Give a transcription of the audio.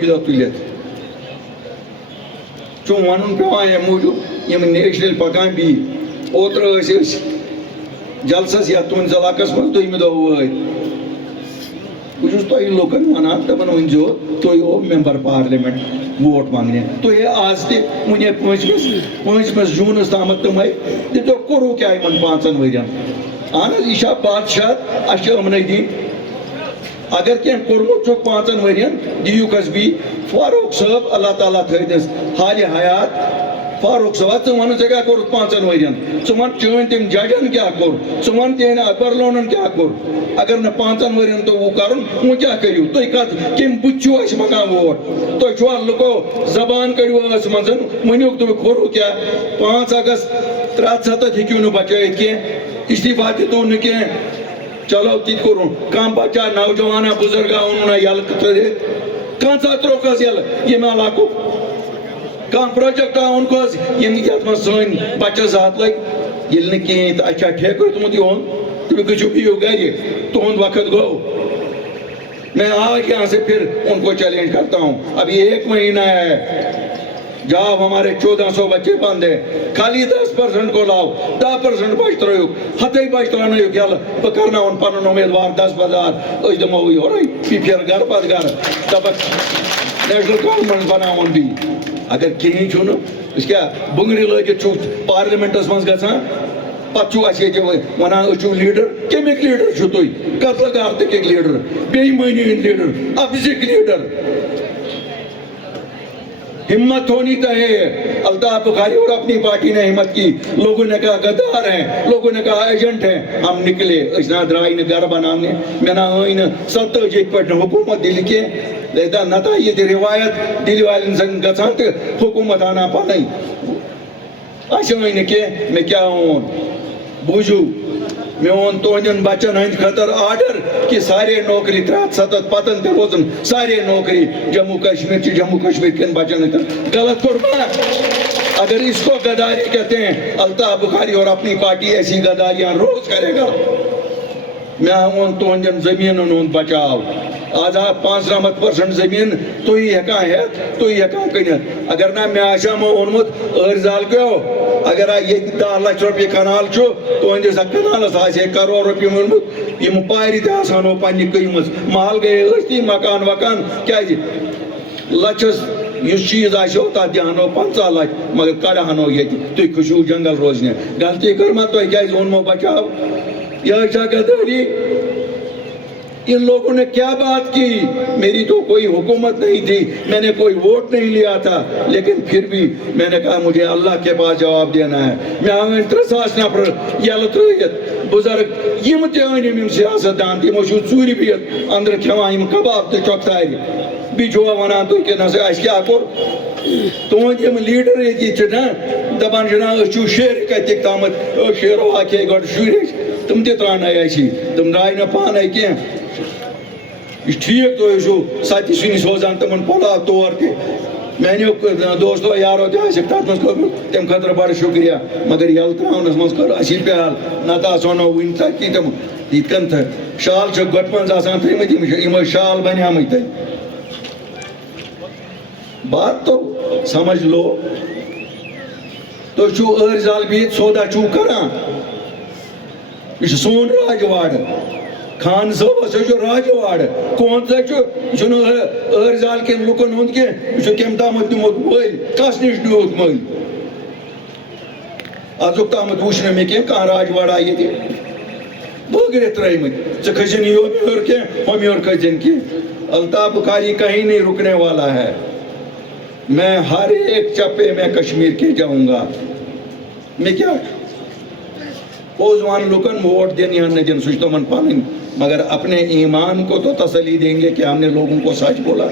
قٲبِل تُلِتھ چون وَنُن پیٚوان اَمہِ موٗجوٗب یِم نیشنل پَکان بی اوترٕ ٲسۍ أسۍ جلسس یتھ تُہٕنٛدِس علاقس منٛز دوٚیمہِ دۄہ وٲتۍ بہٕ چھُس تۄہہِ لُکن وَنان دَپان ؤنۍزیو تُہۍ گوٚو ممبر پارلِمنٹ ووٹ منٛگنہِ تُہۍ آز تہِ وُنہِ پٲنٛژمِس جوٗنس تامتھ تِمے دِتو کوٚرُو کیٛاہ یِمن 5 ؤرین اہن حظ یہِ چھا بادشاہ اَسہِ چھِ یِمنٕے دِنۍ اگر کینٛہہ کوٚرمُت چھُکھ 5 ؤرین دِیِو قصبی فاروق صٲب اللہ تعالیٰ تھٲینَس حالہِ حیات فاروق صٲبا ژٕ وَن ژےٚ کیٛاہ کوٚرُتھ 5 ؤرین ژٕ وَن چٲنۍ تٔمۍ ججن کیٛاہ کوٚر ژٕ وَن تِہنٛدِ اکبر لونن کیٛاہ کوٚر اگر نہٕ 5 ؤرین توٚگوٕ کَرُن وۄنۍ کیٛاہ کٔرِو تُہۍ کَتھ کَمہِ بُتھِ چھُو اَسہِ منٛگان ووٹ تُہۍ چھُوا لُکو زبان کٔڑِو ٲس منٛز ؤنِو تُہۍ کوٚروٕ کیٛاہ 5 اگست 3/7 ہیٚکِو نہٕ بچٲیِتھ کینٛہہ استعفا دِتوٗ نہٕ کینٛہہ چلو تہِ تہِ کوٚرُن کانٛہہ بچہ نوجوانا بُزرگا اوٚنُن یَلہٕ ترٛٲوِتھ کانٛژھا ترٛووُکھ حظ یَلہٕ ییٚمہِ علاقُک کانٛہہ پروجیکٹا اوٚنُکھ حظ یَتھ منٛز سٲنۍ بچہٕ زٕ ہَتھ لٔگۍ ییٚلہِ نہٕ کِہیٖنۍ تہٕ اَسہِ چھا ٹھیکہٕ دیُتمُت یِہُنٛد تُہۍ گٔژھِو بِہِو گرِ تُہُنٛد وقت گوٚو میں آج یہاں سے پھر ان کو چیلنج کرتا ہوں ابھی 1 مہینہ ہے جاب ہمارے 1400 بچے بند ہیں خالی 10% کو لاؤ 10% بچ ترٲیُکھ ہتھے بچ ترٛاونٲیُکھ یَلہٕ بہٕ کرناوَن پنُن اُمیدوار 10,000 أسۍ دِمو یورَے فی پھِرٕ گرٕ پتہٕ گرٕ دَپکھ نیشنل گورمنٹ بناوُن بیٚیہِ اگر کِہیٖنۍ چھُنہٕ أسۍ کیٛاہ بُنٛگرِ لٲگِتھ چھُ پارلِمنٹس منٛز گژھان پتہٕ چھُو اَسہِ ییٚتہِ وَنان أسۍ چھُو لیٖڈر کَمِکۍ لیٖڈر چھُو تُہۍ قتلہٕ غارتٕکۍ لیٖڈر بے ایٖمٲنی ہٕنٛدۍ لیٖڈر افزِکۍ لیٖڈر ہمت ہونی چاہیے الطاف بخاری اور اپنی پارٹی نے ہمت کی لوگوں نے کہا غدار ہیں لوگوں نے کہا ایجنٹ ہیں ہم نکلے اس نہ درائے نہ گھر بنانے میں نہ ہوئی نہ 70 پہ حکومت دل کے لہذا نتا یہ روایت دل والن سن گژھان تو حکومت آنا پانے اچھا ہوئی کہ میں کیا ہوں بوجھو میں اون تہندین بچن ہند خطر آرڈر کہ سارے نوکری 3/7 پتن تہ روزن سارے نوکری جموں کشمیر کن بچن غلط قربان اگر اس کو غداری کہتے ہیں الطاف بخاری اور اپنی پارٹی ایسی غداریاں روز کرے گا میں اون تہندین زمینن ہند بچاؤ آج آپ 95% زمین تُہۍ ہیٚکان ہٮ۪تھ تُہۍ ہیٚکان کٕنِتھ اگر نہ مےٚ آسیٛامو اوٚنمُت أرۍ زال کیو اگر ییٚتہِ 10 لچھ رۄپیہِ کنال چھُ تُہنٛدِس کنالس آسہِ ہے کرور رۄپیہِ مونمُت یِم پارِ تہِ آسہٕ ہنو پننہِ کٕنمٕژ محل گٔیے ٲستی مکان وکان کیٛازِ لچھس یُس چیٖز آسیو تتھ دِہانو 50 لچھ مگر کڑہانو ییٚتہِ تُہۍ کھٔسِو جنگل روزنہِ غلطی کٔر ما تۄہہِ کیٛازِ اوٚنمو بچاو یہِ چھا غدٲری ان لوگوں نے کیا بات کی میری تو کوئی حکومت نہیں تھی میں نے کوئی ووٹ نہیں لیا تھا لیکن پھر بھی میں نے کہا مجھے اللہ کے پاس جواب دینا ہے میں آؤں 3,000 نفر یلہٕ ترٲیِتھ بزرگ یم تہِ أنِم یم سیاست دان تِمو چھُ ژوٗرِ بِہِتھ أنٛدرٕ کھٮ۪وان یم کباب تہٕ چۄکتارِ بیٚیہِ چھُوا وَنان تُہۍ کہِ نسا اَسہِ کیٛاہ کوٚر تُہنٛدۍ یم لیٖڈر ییٚتہِ چھِ نا دپان چھِ نا أسۍ چھُو شیرِ کتِکۍ تامتھ شیرو اکھے گۄڈٕ شُرۍ ٲسۍ تِم تہِ ترٛاونٲے اَسی تِم درٛاے نہٕ پانے کینٛہہ یہ ٹھیک تو چھو ساتھی سنی سوزان تمن پلا طور تہ میانیو دوستو یارو تہ آسک تتھ مز تم خاطر بڑا شکریہ مگر یل تراونس مز کر اسی پیال نتا سونو ون تک تم یت کن تہ شال چھ گٹ منز آسان تھیمت یم شال بنیامت تہ بات تو سمجھ لو تو چھو أرۍ زال بہت سودا چھو کران یہ سون راجواڑ خان صاحب سا راجواڑ کون سا أرۍ زال کن لکن ہند کی کم تامت دمت مل کس نش نیوت مل ازک تامت وچ نہ مے کھانا راجواڑ آئی یہ بٲگرِ ترٲیمٕتۍ ژٕ کھسن یور یور کی ہم یور کھسن کی الطاف بخاری کہیں نہیں رکنے والا ہے میں ہر ایک چپے میں کشمیر کے جاؤں گا میں کیا پوزوان لکن ووٹ دین یا نہ دین سوچ تو من پالیں مگر اپنے ایمان کو تو تسلی دیں گے کہ ہم نے لوگوں کو سچ بولا